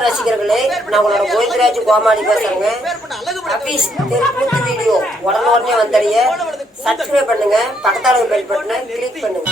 Cinema ரசிகர்களே, நான் உங்களோட கோவிந்தராஜ் கோமாளி பேசுறேங்க. அபீஸ் தெருக்கூத்து வீடியோ உடனே வந்தடைய சப்ஸ்கிரைப் பண்ணுங்க, பக்கத்தால பெல் பட்டனை கிளிக் பண்ணுங்க.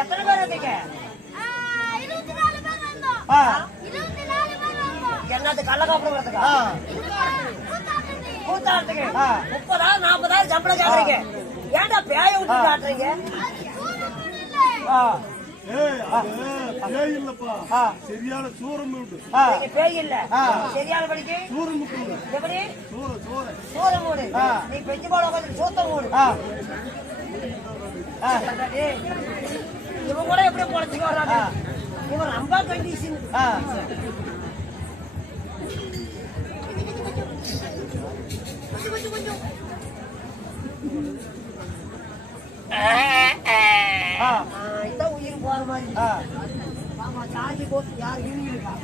எத்தனை பேர் வந்தீங்க? என்னது கள்ளக்காப்பு வரதுக்கா? கூத்தாடுறதுக்கு 30,000 40,000 சம்பளம் கேக்குறீங்க. ஏன்டா பேய விட்டு காட்டுறீங்க? சரியான சூரம் பேய் இல்ல, சரியான படிக்கு எப்படி சூரம் மூடு. நீ பெஞ்சு போட உட்காந்து சூத்த மூடு. இவன் கூட எப்படி பொழைச்சுக்க வர்றாங்க? இவன் ரொம்ப கண்டிஷன். இதான் உயிர் போற மாதிரி. ஆமா, சாஞ்சி போட்டு யாரு இருக்கா?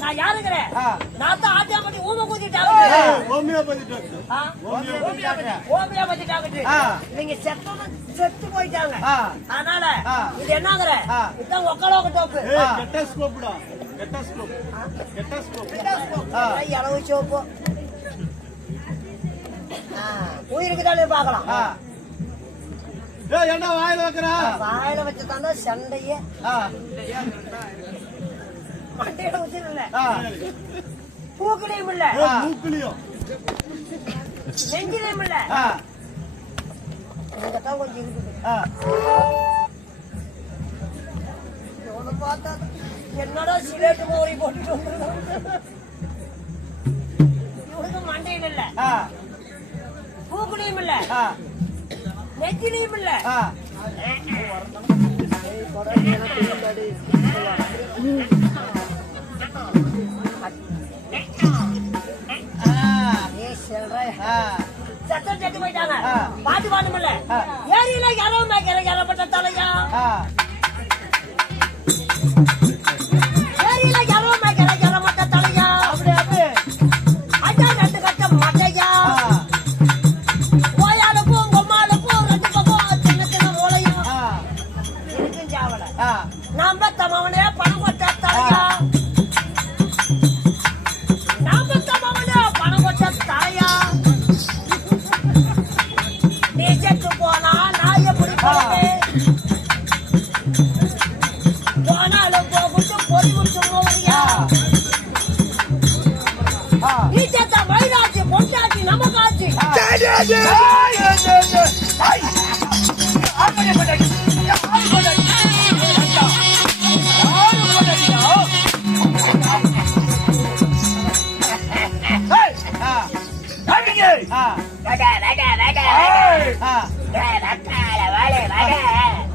நான் யாருங்கிறேன்? நான் தான் ஆட்டியாம்பட்டி ஊமை கூத்திட்டாங்க. Homeopathy doctor. நீங்க செத்து போயிட்டாங்க. அதனால இது என்னங்கிற இதான் ஒக்கலோக டோப்பு. அளவு சோப்பு உயிருக்கு தானே பாக்கலாம். வாயில வச்சுதான் சண்டைய மண்டையில வச்சிருல. பூக்களையும் இல்ல, நெஞ்சிலையும் இல்ல. இங்கதான் கொஞ்சம் இருக்குது. பார்த்தா என்னடா சிலேட்டு மோரி போட்டு இவனுக்கு மண்டையில் இல்ல, பூக்களையும் இல்ல, நெஞ்சிலையும் இல்ல. சத்தம் செத்து போயிட்டாங்க. பாட்டு பாடுமில்ல. ஏரியில யாரோ மேய்க்கிற யாரப்பட்ட தலையா, ஏரியில யாரோ மேய்க்கிற யாரப்பட்ட தலையா, அஜா ரெண்டு கட்ட மட்டையா, ஓயாளுக்கும் கொம்மாளுக்கும் ரெண்டு பக்கம் சின்ன சின்ன மூளையும் இருக்கும் சாவல. நாம தமவனே பணம் கொட்ட தலையா, நாம தமவனே பணம் கொட்ட தலையா, நீ செத்து போனா நான் எப்படி போவேன், போனாலும் போகுட்டு பொறி குடிச்சு போறியா, நீ செத்த வயிறாச்சு பொண்டாச்சு நமக்காச்சு.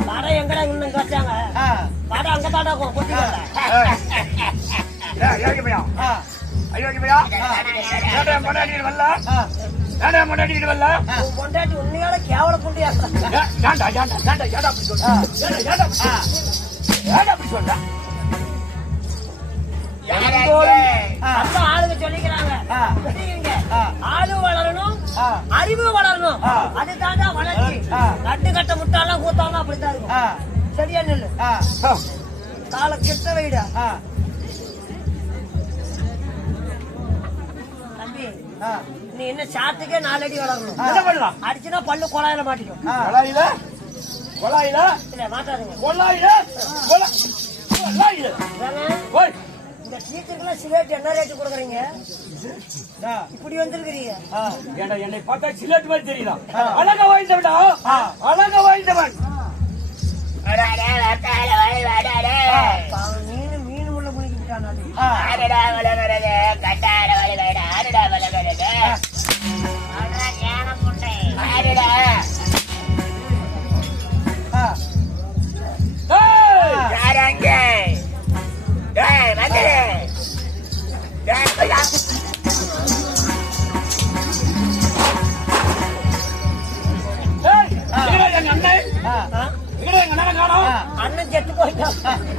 வட எங்கடா இன்னும் கட்டாங்க, வட அங்க தாண்டா கொத்தி பொண்டாட்டி உண்மையால கேவல புண்டியா ஆளுங்க சொல்லிக்கிறாங்க. ஆளு வளரணும், அறிவு வளரணும், அதுதாண்டா வளர்ச்சி. நட்டு கட்ட முட்டாலாம் கூத்தாலும் அப்படித்தான் இருக்கும். சரியா நெல்லு கால கிட்ட வைடா தம்பி. நீ என்ன சாத்துக்கே 4 அடி வளரணும். அடிச்சுனா பல்லு குழாயில மாட்டிக்கும். இல்ல மாட்டாதுங்க. இந்த டீச்சருக்குலாம் சிலேட் என்ன ரேட்டு கொடுக்குறீங்க? இப்படி வந்திருக்கிறீங்க. என்னை பார்த்தா சிலேட் மாதிரி தெரியலாம். அழகா வாய்ந்தவன்டா, அழகா வாய்ந்தவன். மீன் உள்ள குளிக்கிட்டான்.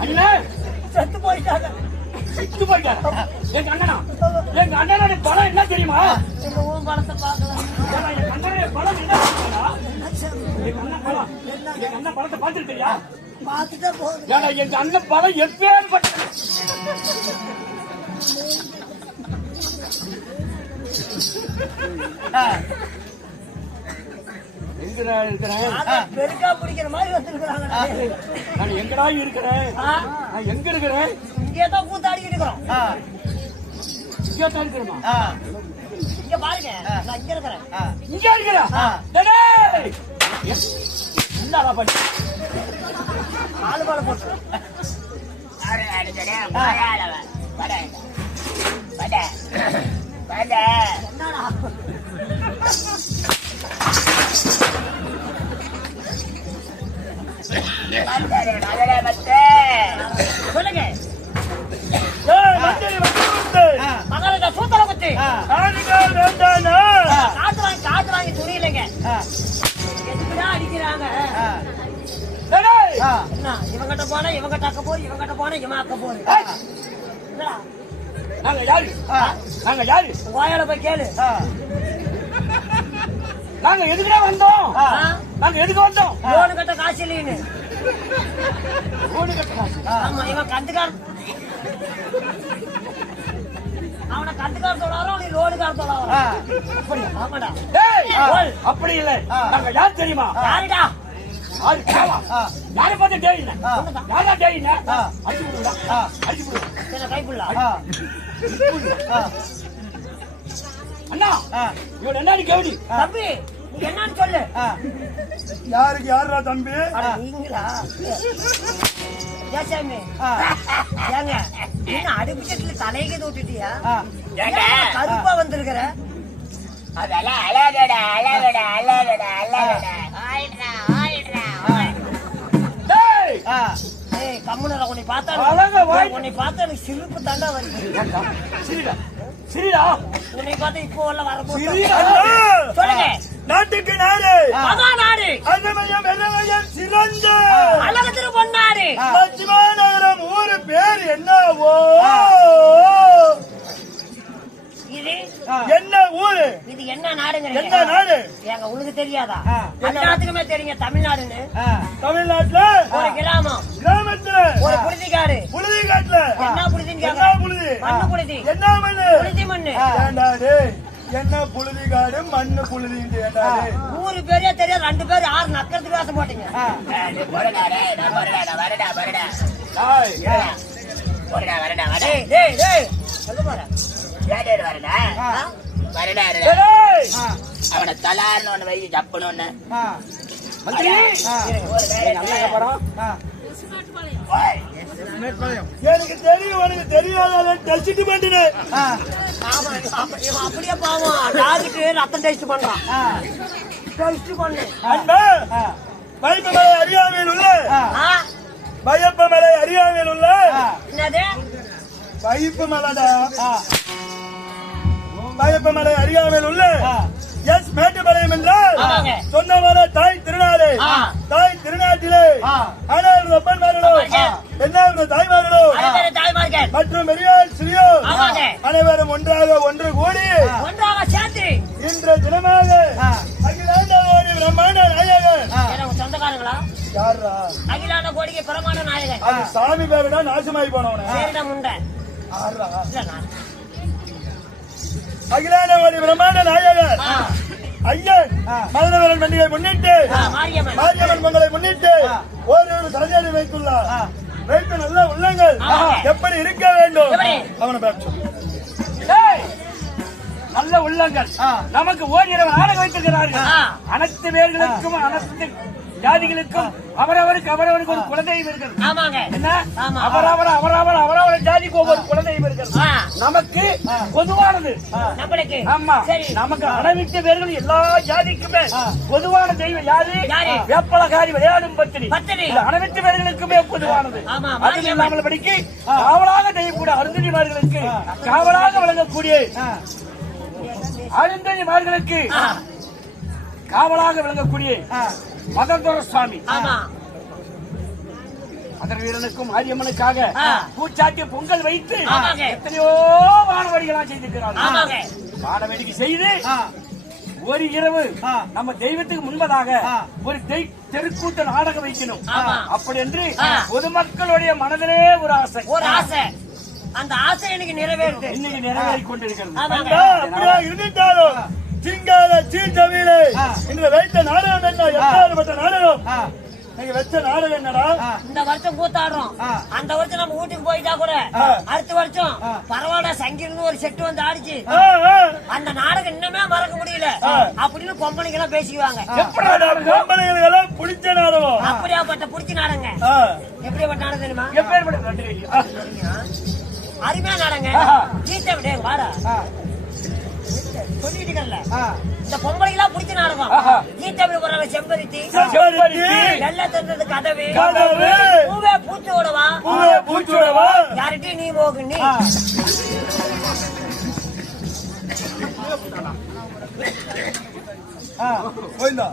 அண்ணன் செத்து போயிட்டான். செத்து போயிட்டாங்க. எங்க அண்ணனோட படம் என்ன தெரியுமா? உன் படத்தை பார்க்கலாம். எங்க அண்ணனுடைய படம் என்ன தெரியுமா? எங்க அண்ணன் படத்தை பார்த்துருக்கியா? பார்த்துட்டா போதும். ஏன்னா எங்க அண்ணன் படம் எப்பேற்பட்ட பெருக்கா பிடிக்கிற மாதிரி வந்திருக்கிறாங்க. நான் எங்கடா இருக்கிறேன்? நான் எங்க இருக்கிறேன்? இங்கேதான் கூத்தாடிக்கிட்டு இருக்கிறோம். இங்கதான் இருக்கிறோமா? இங்க பாருங்க, நான் இங்க இருக்கிறேன். இங்க இருக்கிறா? என்னடா பண்ணி ஆளுபால போட்டு சொல்லுங்க. மகள சூத்தல குத்தி காத்து வாங்கி துணியிலங்க எதுக்குதான் அடிக்கிறாங்க? இவங்கிட்ட போன இவங்கிட்ட அக்க போரு, இவங்கிட்ட போன இவன் அக்க போரு. நாங்க யாரு? நாங்க யாரு? வாயால போய் கேளு. நாங்க எதுக்குடா வந்தோம்? நாங்க எதுக்கு வந்தோம்? லோனு கட்ட காசு இல்லைன்னு. லோனு கட்ட காசு? ஆமா, இவன் கந்துக்கார, அவனை கந்துக்கார தொழாரோ, நீ லோனு கார தொழாரோ. ஆமாடா. அப்படி இல்லை. நாங்க யார் தெரியுமா? யாருடா? யாரை பார்த்து டேயின? யாரா டேயின? அடிச்சு விடுடா, அடிச்சு விடு. என்ன கைப்புள்ள? அண்ணா, இவன் என்னன்னு கேவடி? தம்பி, என்னன்னு சொல்லு. யாருக்கு யாரா தம்பி? நீங்களா? ஏசாமி, ஏங்க என்ன அடுப்பு சட்டில தலைக்கு தூட்டிட்டியா? கருப்பா வந்திருக்கிற? அதெல்லாம் அழகடா அழகடா அழகடா அழகடா ஆயிடுறா ஆயிடுறா. ஏய் கம்முனரா, உன்னை பார்த்தா அழகா வாய். உன்னை பார்த்தா எனக்கு சிரிப்பு தாண்டா வருது. சரிடா. சிரியா உன்னை பார்த்து இப்போ உள்ள வரப்போகுது. சிரியா சொல்லுங்க. நாட்டுக்கு நாடு மகா நாடு அன்னமயம் என்னமயம் சிறந்த அழகு திரு பொன்னாடு லட்சுமணநகரம் ஊரு பேர் என்னவோ இது என்ன ஊரு இது என்ன நாடுங்க? என்ன நாடு எங்க உங்களுக்கு தெரியாதா? எல்லாத்துக்குமே தெரியுங்க தமிழ்நாடுன்னு. தமிழ்நாட்டுல ஒரு கிராமம், கிராமத்துல ஒரு புழுதிக்காடு. புழுதி காட்டுல என்ன புழுதின்னு என்ன கேக்குறேன். புழுதி மண்ணு புழுதி. என்ன மண்ணு புழுதி மண்ணு. ஏண்டா டேய், என்ன புழுதி காடு மண்ணு புழுதி ஏண்டா டேய்? ஊரு பேரே தெரியாது, 2 பேர் 6 நக்கறதுக்கு வாசம் போட்டீங்க. டேய் டேய் டேய் எங்க போற? அவனை தலார்னு ஒண்ணு வை ஜப்புன்னு ஒண்ணு எனக்கு தெரியும் உனக்கு தெரியாத டெஸ்ட் பண்ணினேன். ஆமா, இவன் அப்படியே பாவம் டாக்டருக்கு ரத்தம் டெஸ்ட் பண்றான். டெஸ்ட் பண்ணு. அன்பா வைப்பமலை அறியாமையில் உள்ள ஆ? வைப்பமலை அறியாமையில் உள்ள என்னது? வைப்பமலடா வைப்பமலை அறியாமையில் உள்ள எஸ் மேட்டுப்பாளையம் என்றால் ஆமாங்க. சொந்தமான தாய் திருநாடு. ஆ. தாய் திருநாட்டிலே ஆனால் அப்பன்மார்களோ என்ன தாய்மார்களோ அனைவரு தாய்மார்கள் மற்றும் பெரியார் சிறியோர் ஆமாங்க. அனைவரும் ஒன்றாக ஒன்று கூடி ஒன்றாக சேர்த்து இன்று தினமாக அகிலாண்டோடு பிரம்மாண்ட நாயகர் எனக்கு சொந்தக்காரங்களா? யாரா அகிலாண்ட கோடிக்கு பிரமாண நாயகன். அது சாமி பேருடா நாசமாயி போனவன சரிடா முண்டை. யாரா இல்ல நான். அகிலாண்டோடு பிரம்மாண்ட நாயகர் ஆ. ஐயன் மதுரவரன் பண்டிகை முன்னிட்டு மாரியம்மன். மாரியம்மன் பொங்கலை முன்னிட்டு ஒரு சரஞ்சலி வைத்துள்ளார். வைத்து நல்ல உள்ளங்கள் எப்படி இருக்க வேண்டும் எப்படி? அவனை பார்த்து நல்ல உள்ளங்கள் நமக்கு ஓரிரவு நாடகம் வைத்திருக்கிறார்கள். ஆ. அனைத்து பேர்களுக்கும் அனைத்து ஜாதிகளுக்கும் அவரவருக்கு ஒரு குலதெய்வம் இருக்கிறது. ஆமாங்க. என்ன ஆமா. அவரவர் ஜாதிக்கு ஒவ்வொரு குலதெய்வம் இருக்கிறது. ஆ. நமக்கு பொதுவானது. நம்மளுக்கு ஆமா, சரி. நமக்கு அனைத்து பேர்கள் எல்லா ஜாதிக்குமே பொதுவான தெய்வம் யாரு? யாரு? வேப்பலகாரி விளையாடும் பத்தினி. பத்தினி. இது அனைத்து பேர்களுக்குமே பொதுவானது. ஆமா, அது இல்லாமல் படிக்கு காவலாக செய்யக்கூடிய அருந்ததிமார்களுக்கு காவலாக விளங்கக்கூடிய அருந்ததிமார்களுக்கு காவலாக விளங்கக்கூடிய மதந்தோர சுவாமி. ஆமா. மதர் வீரனுக்கும் மாரியம்மனுக்காக பூச்சாட்டிய பொங்கல் வைத்து ஆமாங்க. எத்தனையோ வானவடிகளா செய்திருக்கிறார்கள். ஆமாங்க. வானவேடிக்கை செய்து ஒரு இரவு நம்ம தெய்வத்துக்கு முன்பதாக ஒரு தெருக்கூட்ட நாடகம் வைக்கணும். ஆமா. அப்படி என்று பொதுமக்களுடைய மனதிலே ஒரு ஆசை. ஒரு ஆசை. அந்த ஆசை எனக்கு நிறைவேறுது. இன்னைக்கு நிறைவேறிக் கொண்டிருக்கிறது. ஆமாங்க. அப்படியா இருந்துட்டாலும் சிங்கால சீர்தவியிலே இன்று வைத்த நாடகம் என்ன எட்டாவது நாடகம் நீங்க வச்ச நாடகம் என்னடா? இந்த வருஷம் கூத்தாடுறோம். அந்த வருஷம் நம்ம வீட்டுக்கு போயிட்டா கூட அடுத்த வருஷம் பரவாயில்ல சங்கிருந்து ஒரு செட்டு வந்து ஆடிச்சு. அந்த நாடகம் இன்னுமே மறக்க முடியல அப்படின்னு பொம்பளைங்க எல்லாம் பேசிக்குவாங்க. பொம்பளைங்களுக்கு எல்லாம் பிடிச்ச நாடகம். அப்படியாப்பட்ட பிடிச்ச நாடங்க. எப்படியாப்பட்ட நாடகம் தெரியுமா? அருமையா நாடங்க. கீட்ட விட வாடா சொல்லிட்டுக்கல. இந்த பொம்பளைங்க எல்லாம் பிடிச்ச நாடகம். கீட்டமிழ் போறாங்க. செம்பருத்தி வெள்ள தந்தது கதவு பூவே பூச்சோடவா பூச்சோடவா யார்கிட்ட நீ போகு நீ போயிந்தா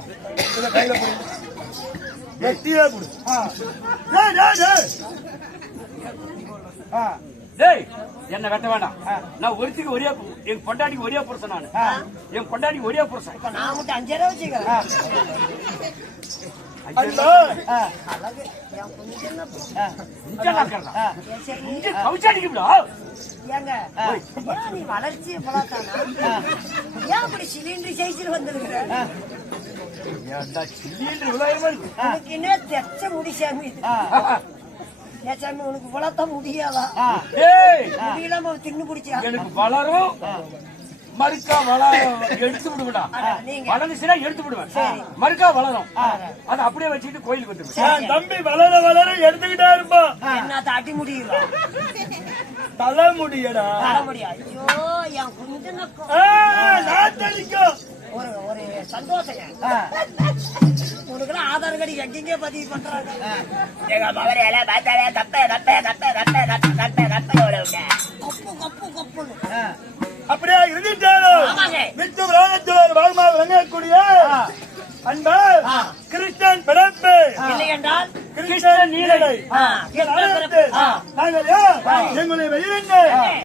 இத கையில புடி வெட்டியா புடி டேய் என்ன வெட்ட வேண்டாம். நான் ஒருத்திக்கு ஒரே என் பொண்டாட்டிக்கு ஒரே புருஷன். நான் என் பொண்டாட்டிக்கு ஒரே புருஷன். இப்ப நான் மட்டும் 5 ரூபா வச்சுக்கிறேன். ஏங்க நீ வளர்ச்சி பழத்தானா? ஏன் அப்படி சிலிண்டர் சைஸ்ல வந்திருக்கிற? உனக்கு என்ன தெச்ச முடி சாமி? சாமி உனக்கு வளர்த்த முடியாதா? முடியலாம தின்னு பிடிச்சா எனக்கு வளரும் மறுக்கா எடுத்து விடுவேடா. வளர்ந்துச்சுன்னா எடுத்து விடுவேன். மறுக்கா வளரும். அதை அப்படியே வச்சுட்டு கோயிலுக்கு வந்துடுவேன். தம்பி வளர வளர எடுத்துக்கிட்டே இருப்பான். என்ன தாட்டி முடியல தலை முடியடா முடியாது. ஐயோ என் குஞ்சு நக்கம் ஒரு ஒரு சந்தோஷம். உனக்குலாம் ஆதார் கார்டு எங்கெங்கே பதிவு பண்றாங்க. எங்க மகரை எல்லாம் பார்த்தாலே கப்ப கப்ப கப்ப கப்ப கப்ப கப்ப கப்ப கப்பு கப்பு கப்புன்னு அப்படியே இருந்துட்டாலும் ஆமாங்க. நித்தம் ராஜத்தோர் வாழ்மாக விளங்கக்கூடிய அன்பர் கிறிஸ்டன் பிறப்பு இல்லை என்றால் கிறிஸ்டன் நீலை கிறிஸ்டன் பிறப்பு. நாங்கள் யார்? எங்களை வெளியிடுங்க